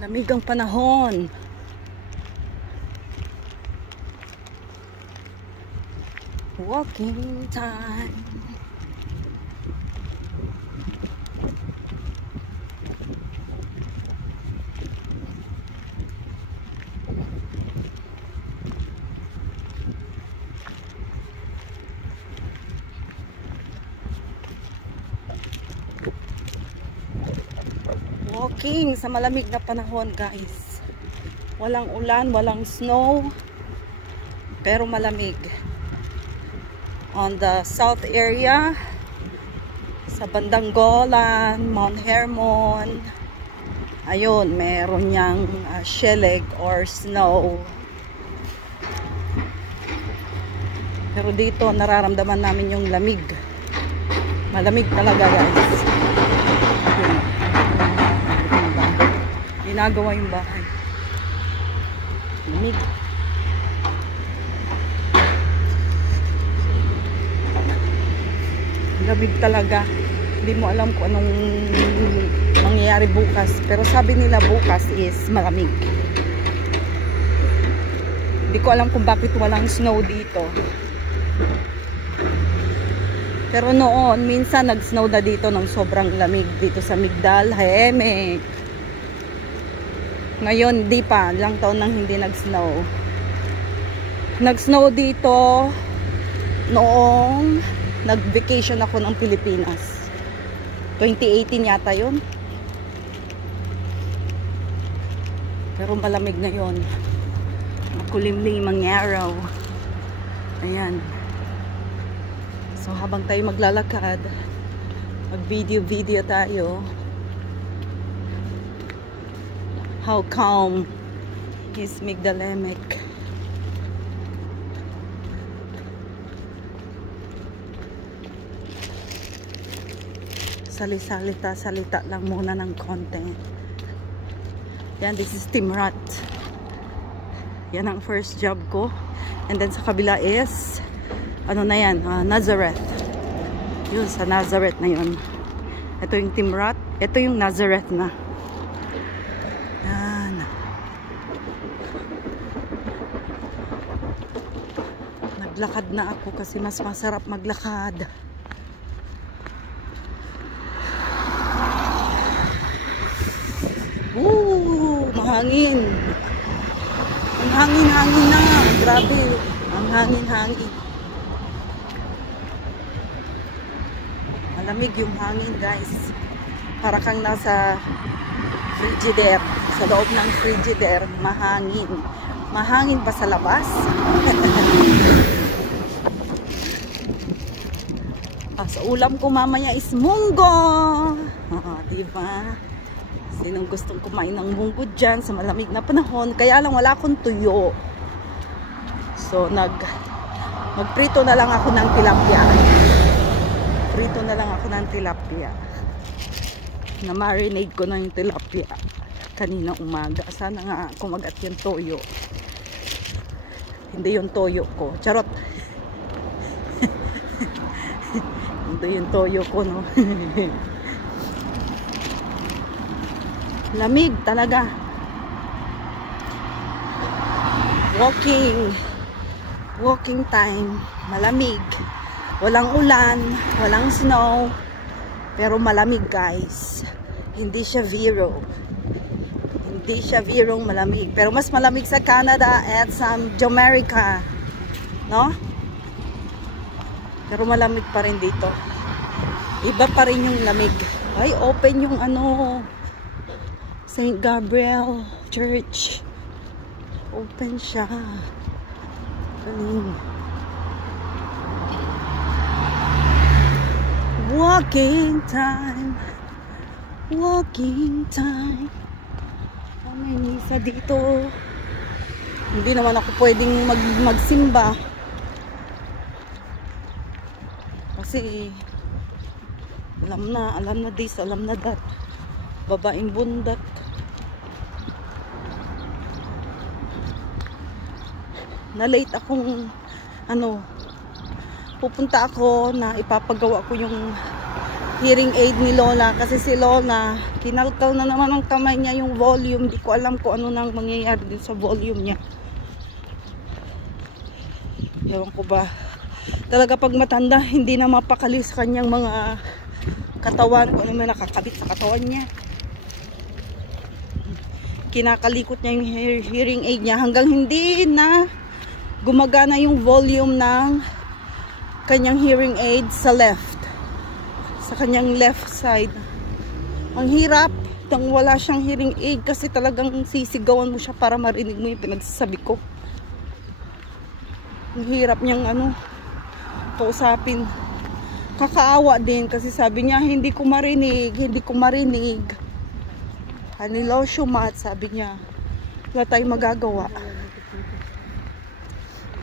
Malamig ang panahon. Walking time. Walking sa malamig na panahon, guys. Walang ulan, walang snow, pero malamig. On the south area, sa bandang Golan, Mount Hermon, ayun, meron niyang sheleg or snow. Pero dito, nararamdaman namin yung lamig. Malamig talaga, guys. Ginagawa yung bahay. Lamig. Lamig talaga. Hindi mo alam kung anong mangyayari bukas. Pero sabi nila bukas is malamig. Hindi ko alam kung bakit walang snow dito. Pero noon, minsan nag-snow na dito ng sobrang lamig. Dito sa Migdal, Heme. Ngayon, di pa. Ilang taon nang hindi nag-snow. Nag-snow dito noong nag-vacation ako ng Pilipinas. 2018 yata yun. Pero malamig na yun. Makulimlim ang araw. Ayan. So, habang tayo maglalakad, mag-video tayo. How calm is Migdalemek. Salita lang muna ng konti. Yan, this is Timrat. Yan ang first job ko. And then sa kabila is, ano na yan, Nazareth. Yun, sa Nazareth na yun. Ito yung Timrat. Ito yung Nazareth na. Yan. Naglakad na ako kasi mas masarap maglakad. Mahangin. Ang hangin-hangin na. Grabe. Ang hangin-hangin. Malamig yung hangin, guys. Para kang nasa frigidaire. Sa loob ng frigidaire, mahangin. Mahangin pa sa labas. Sa ulam ko mamaya is munggo. Diba? Sinong gustong kumain ng munggo dyan sa malamig na panahon. Kaya lang wala akong tuyo. So magprito na lang ako ng tilapia. Prito na lang ako ng tilapia. Na-marinate ko na yung tilapia kanina umaga. Sana nga kumagat yung toyo. Hindi yung toyo ko. Charot. Hindi yung toyo ko, no? Lamig talaga. Walking time. Malamig. Walang ulan, walang snow. Pero malamig, guys. Hindi siya zero. Hindi siya virong malamig. Pero mas malamig sa Canada at sa Jamaica. No? Pero malamig pa rin dito. Iba pa rin yung lamig. Ay, open yung St. Gabriel Church. Open siya. Galing. Walking time. Walking time. May misa dito. Hindi naman ako pwedeng magsimba. Kasi alam na this, alam na that. Babaeng bundat. Na-late akong pupunta ako na ipapagawa ko yung hearing aid ni Lola. Kasi si Lola, kinalkal na naman ang kamay niya yung volume. Hindi ko alam kung ano nang mangyayari din sa volume niya. Ewan ko ba. Talaga pag matanda, hindi na mapakali sa kanyang mga katawan. Kung ano may nakakabit sa katawan niya. Kinakalikot niya yung hearing aid niya hanggang hindi na gumagana yung volume ng kanyang hearing aid sa left. Sa kanyang left side. Ang hirap nang wala siyang hearing aid kasi talagang sisigawan mo siya para marinig mo yung pinagsasabi ko. Ang hirap niyang kausapin. Kakaawa din kasi sabi niya hindi ko marinig. Hello, Shumat, sabi niya. Wala tayong magagawa.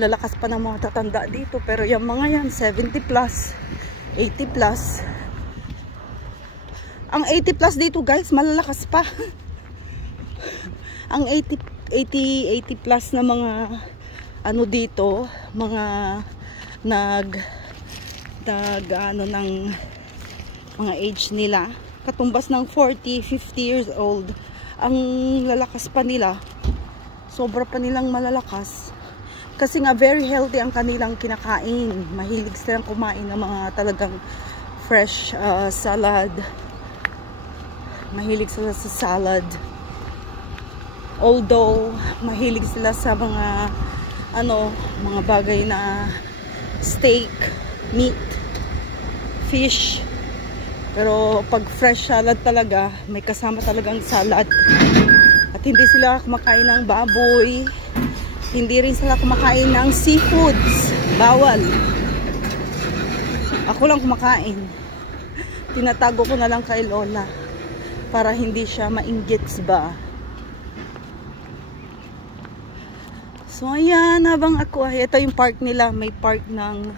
Lalakas pa ng mga tatanda dito. Pero yung mga yan, 70 plus, 80 plus. Ang 80 plus dito guys, malalakas pa. Ang 80 plus na mga dito, mga ng mga age nila. Katumbas ng 40, 50 years old. Ang lalakas pa nila. Sobra pa nilang malalakas. Kasi nga very healthy ang kanilang kinakain. Mahilig silang kumain ng mga talagang fresh salad. Mahilig sila sa salad. Although mahilig sila sa mga mga bagay na steak, meat, fish. Pero pag fresh salad talaga, may kasama talagang salad. At hindi sila kumakain ng baboy. Hindi rin sila kumakain ng seafoods. Bawal. Ako lang kumakain. Tinatago ko na lang kay Lola para hindi siya mainggits ba. So ayan, habang ako ito yung park nila. May park ng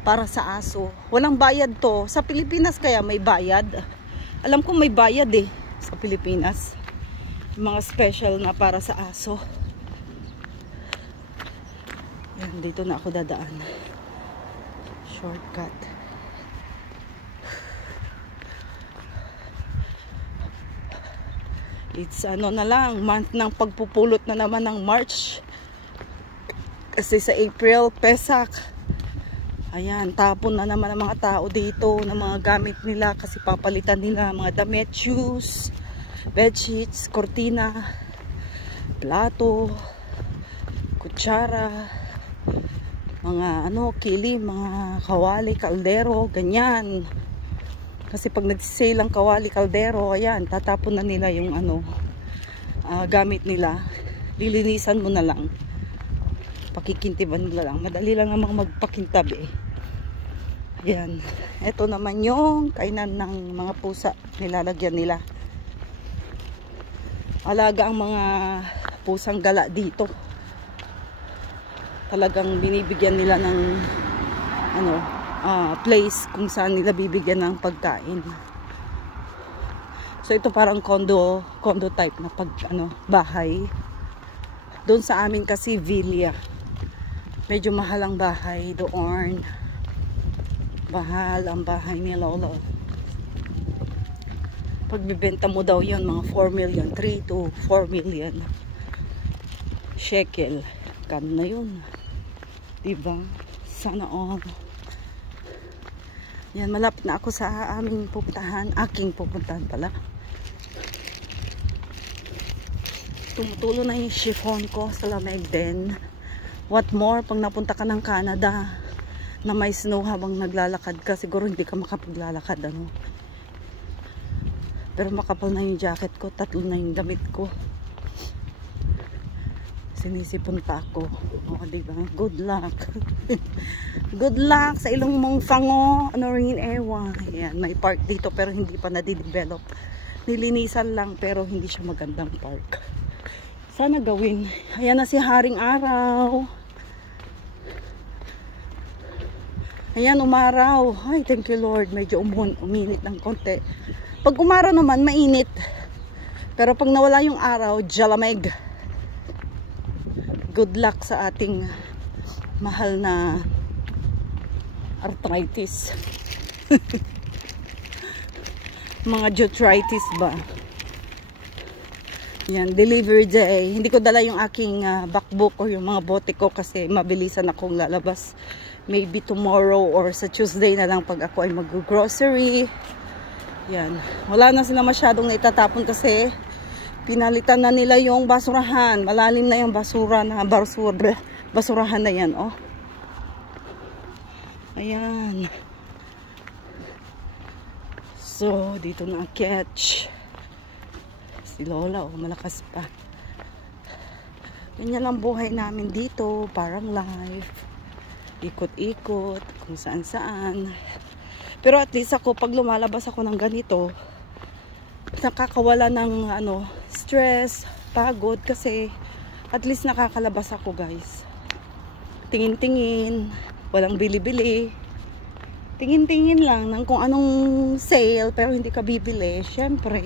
para sa aso. Walang bayad to. Sa Pilipinas kaya may bayad. Alam ko may bayad sa Pilipinas. Mga special na para sa aso. Yan, dito na ako dadaan. Shortcut. It's na lang, month ng pagpupulot na naman ng March. Kasi sa April, Pesak. Ayan, tapon na naman ang mga tao dito ng mga gamit nila kasi papalitan nila mga damit, shoes, bedsheets, kortina, plato, kutsara, mga kilim, mga kawali, kaldero, ganyan. Kasi pag nagsisale ang kawali, kaldero, ayan, tatapon na nila yung gamit nila. Lilinisan mo na lang. Pakikintiban nila lang. Madali lang namang magpakintab Ayan. Ito naman yung kainan ng mga pusa. Nilalagyan nila. Alaga ang mga pusang gala dito. Talagang binibigyan nila ng place kung saan nila bibigyan ng pagkain. So ito parang condo type na bahay. Doon sa amin kasi villa. Medyo mahal ang bahay doon. Mahal ang bahay ni Lolo. Pagbibenta mo daw yun, mga 4 million, 3 to 4 million shekel. Kano na yun? Diba? Sana all. Yan, malapit na ako sa aming pupuntahan. Aking pupuntahan pala. Tumutulo na yung chiffon ko sa lamig din. What more, pag napunta ka ng Canada na may snow habang naglalakad ka, siguro hindi ka makapaglalakad pero makapal na yung jacket ko, 3 na yung damit ko. Sinisipon pa ako. Diba? Good luck. Good luck sa ilong mong fango. Rin ewan. Ayan, may park dito pero hindi pa nadidevelop. Nilinisan lang pero hindi siya magandang park. Sana gawin. Ayan na si Haring Araw. Ayan, umaraw. Ay, thank you Lord. Medyo uminit ng konti. Pag umaraw naman, mainit. Pero pag nawala yung araw, jalamig. Good luck sa ating mahal na arthritis. mga detritus ba. Yan, delivery day. Hindi ko dala yung aking backbook o yung mga bote ko kasi mabilisan akong lalabas. Maybe tomorrow or sa Tuesday na lang pag ako ay mag-grocery. Yan. Wala na sila masyadong naitatapon kasi pinalitan na nila yung basurahan. Malalim na yung basurahan na yan, oh. Ayan. So, dito na catch. Si Lola, oh, malakas pa. Ganyan lang buhay namin dito. Parang life. Ikot-ikot. Kung saan-saan. Pero at least ako, pag lumalabas ako ng ganito, nakakawala ng stress, pagod. Kasi at least nakakalabas ako, guys. Tingin-tingin. Walang bili-bili. Tingin-tingin lang ng kung anong sale. Pero hindi ka bibili. Syempre,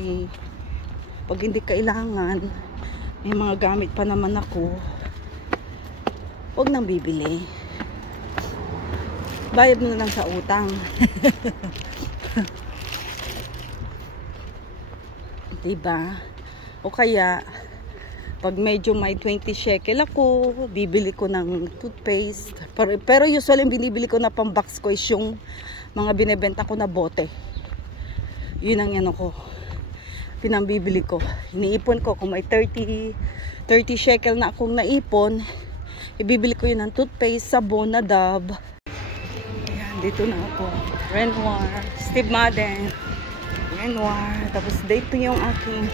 pag hindi kailangan, may mga gamit pa naman ako, huwag nang bibili. Bayad mo na lang sa utang. Diba? O kaya, pag medyo may 20 shekel ako, bibili ko ng toothpaste. Pero usually, binibili ko na pang box ko is yung mga binibenta ko na bote. Yun ang ko. Pinambibili ko. Iniipon ko kung may 30 shekel na akong naipon, ibibili ko yun ng toothpaste, sabon na Dove. Ayan, dito na ako. Renoir, Steve Madden. Renoir. Tapos dito yung aking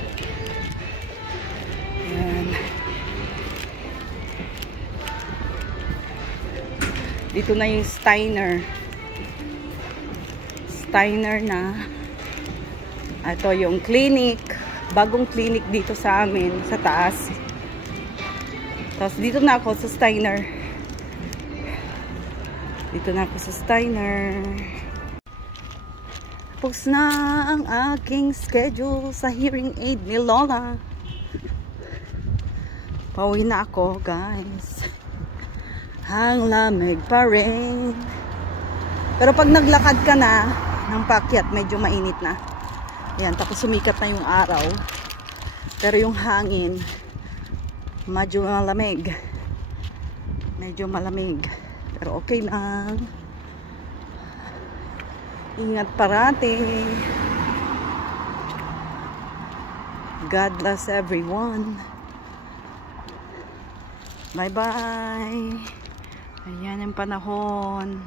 ayan. Dito na yung Steiner na ito yung clinic, bagong clinic dito sa amin sa taas. Tapos dito na ako sa Steiner. Tapos na ang aking schedule sa hearing aid ni Lola. Pauwi na ako, guys. Ang lamig pa rin. Pero pag naglakad ka na ng paakyat, medyo mainit na. Ayan, tapos sumikat na yung araw. Pero yung hangin, medyo malamig. Pero okay lang. Ingat parati. God bless everyone. Bye-bye. Ayan ang panahon.